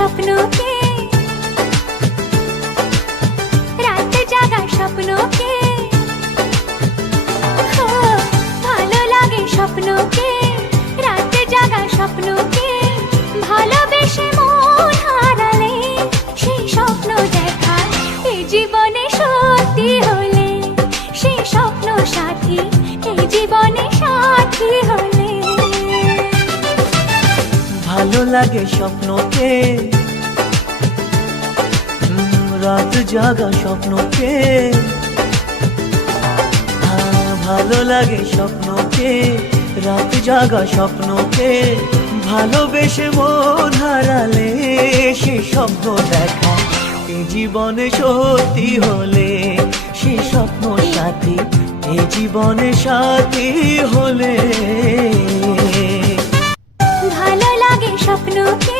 স্বপ্নকে, রাত জাগা স্বপ্নকে, ভালো লাগে স্বপ্নকে, রাত জাগা স্বপ্নকে, ভালোবেসে মন হারালে সেই স্বপ্ন দেখা এই জীবনে সত্যি হলে, সেই স্বপ্ন সাথী এই জীবনে সাথী হলে। ভালো লাগে স্বপ্নকে, রাত জাগা স্বপ্নকে, ভালো লাগে স্বপ্নকে, রাত জাগা স্বপ্নকে, ভালোবেসে মন হারালে সে স্বপ্ন দেখা এই জীবনে সত্যি হলে, সে স্বপ্ন সাথী এই জীবনে সাথী হলে। ভালো লাগে স্বপ্নকে,